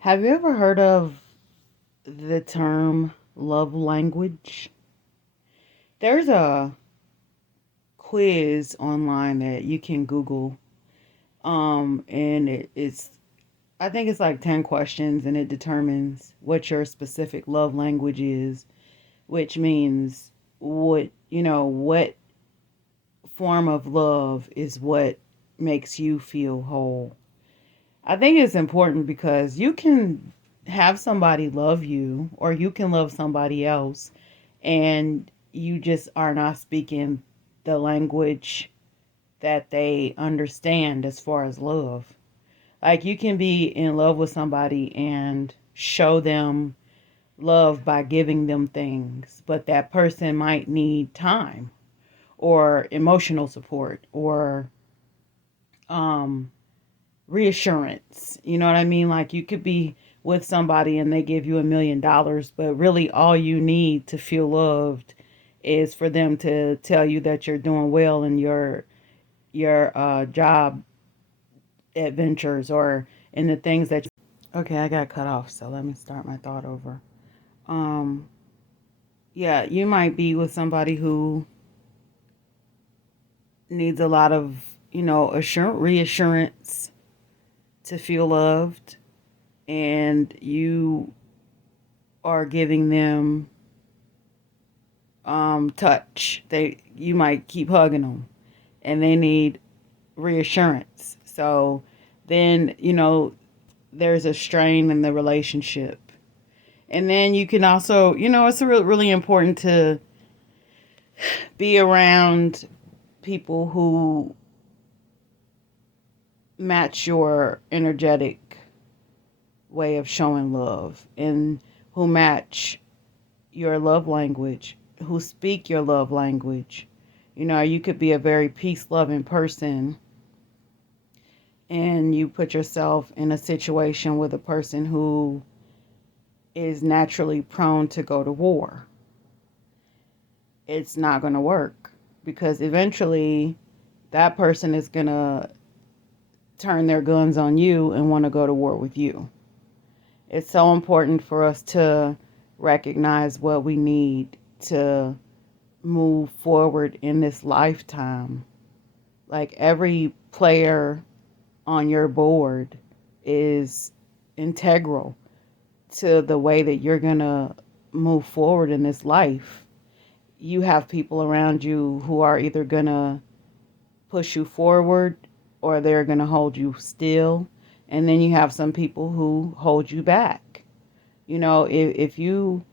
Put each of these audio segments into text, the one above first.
Have you ever heard of the term love language? There's a quiz online that you can Google, and it's I think it's like 10 questions, and it determines what your specific love language is, which means what form of love is what makes you feel whole. I think it's important because you can have somebody love you, or you can love somebody else, and you just are not speaking the language that they understand as far as love. Like, you can be in love with somebody and show them love by giving them things, but that person might need time or emotional support or um reassurance. You know what I mean? Like, you could be with somebody and they give you $1 million, but really all you need to feel loved is for them to tell you that you're doing well in your job adventures or in the things that. Okay, I got cut off, so let me start my thought over. Um, yeah, you might be with somebody who needs a lot of, reassurance to feel loved, and you are giving them touch. You might keep hugging them, and they need reassurance. So then there's a strain in the relationship, and then you can also it's really important to be around people who match your energetic way of showing love, and who match your love language, who speak your love language. You could be a very peace loving person, and you put yourself in a situation with a person who is naturally prone to go to war. It's not going to work, because eventually that person is going to turn their guns on you and want to go to war with you. It's so important for us to recognize what we need to move forward in this lifetime. Like, every player on your board is integral to the way that you're going to move forward in this life. You have people around you who are either going to push you forward, or they're going to hold you still. And then you have some people who hold you back. If you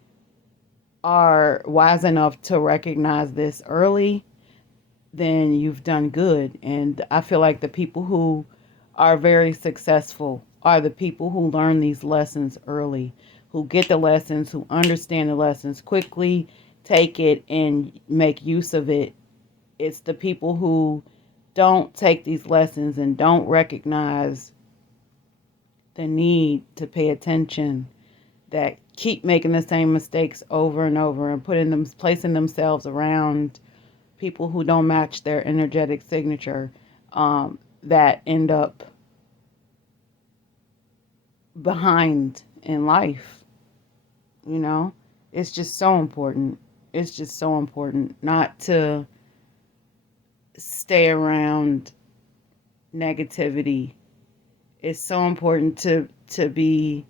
are wise enough to recognize this early, then you've done good. And I feel like the people who are very successful are the people who learn these lessons early, who get the lessons, who understand the lessons quickly, take it and make use of it. It's the people who don't take these lessons and don't recognize the need to pay attention, that keep making the same mistakes over and over, and placing themselves around people who don't match their energetic signature, that end up behind in life. You know, it's just so important. It's just so important not to stay around negativity. It's so important to be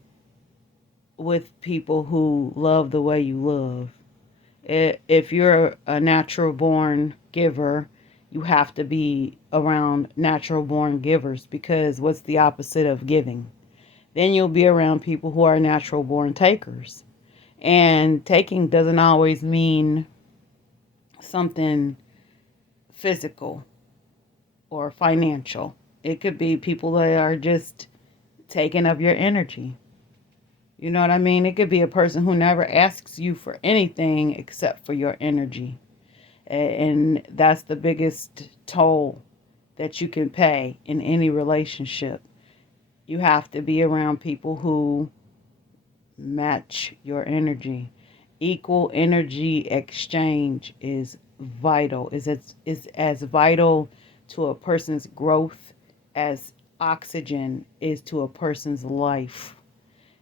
with people who love the way you love. If you're a natural born giver, you have to be around natural born givers, because what's the opposite of giving? Then you'll be around people who are natural born takers. And taking doesn't always mean something physical or financial. It could be people that are just taking of your energy. You know what I mean? It could be a person who never asks you for anything except for your energy. And that's the biggest toll that you can pay in any relationship. You have to be around people who match your energy. Equal energy exchange is vital. Is as vital to a person's growth as oxygen is to a person's life.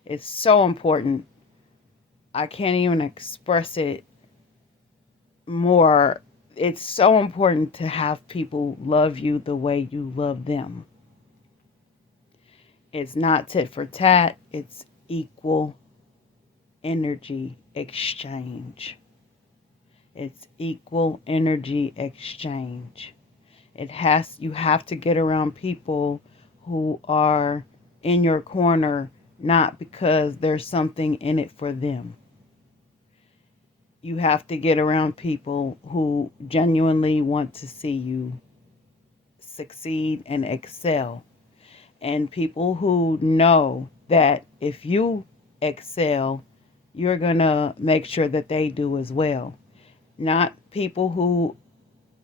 It's so important. I can't even express it more. It's so important to have people love you the way you love them. It's not tit for tat, it's equal energy exchange. It's equal energy exchange. You have to get around people who are in your corner not because there's something in it for them. You have to get around people who genuinely want to see you succeed and excel, and people who know that if you excel, you're going to make sure that they do as well. Not people who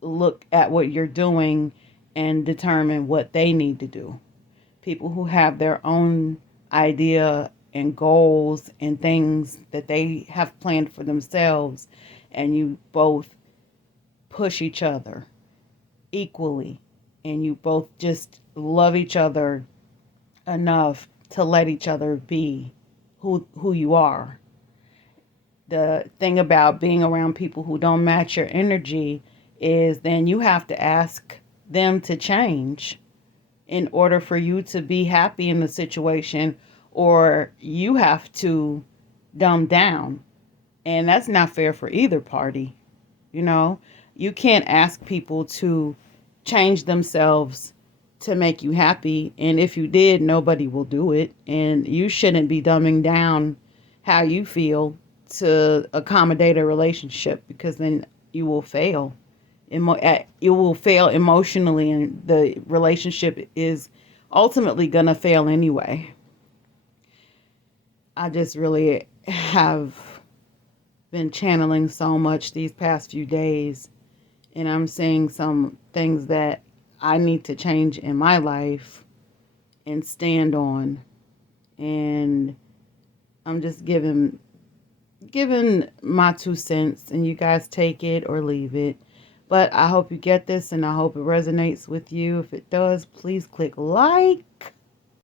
look at what you're doing and determine what they need to do. People who have their own idea and goals and things that they have planned for themselves, and you both push each other equally, and you both just love each other enough to let each other be who you are. The thing about being around people who don't match your energy is then you have to ask them to change in order for you to be happy in the situation, or you have to dumb down. And that's not fair for either party. You know, you can't ask people to change themselves to make you happy. And if you did, nobody will do it. And you shouldn't be dumbing down how you feel to accommodate a relationship, because then you will fail. You will fail emotionally, and the relationship is ultimately going to fail anyway. I just really have been channeling so much these past few days, and I'm seeing some things that I need to change in my life and stand on. And I'm just giving my 2 cents, and you guys take it or leave it. But I hope you get this, and I hope it resonates with you. If it does, please click like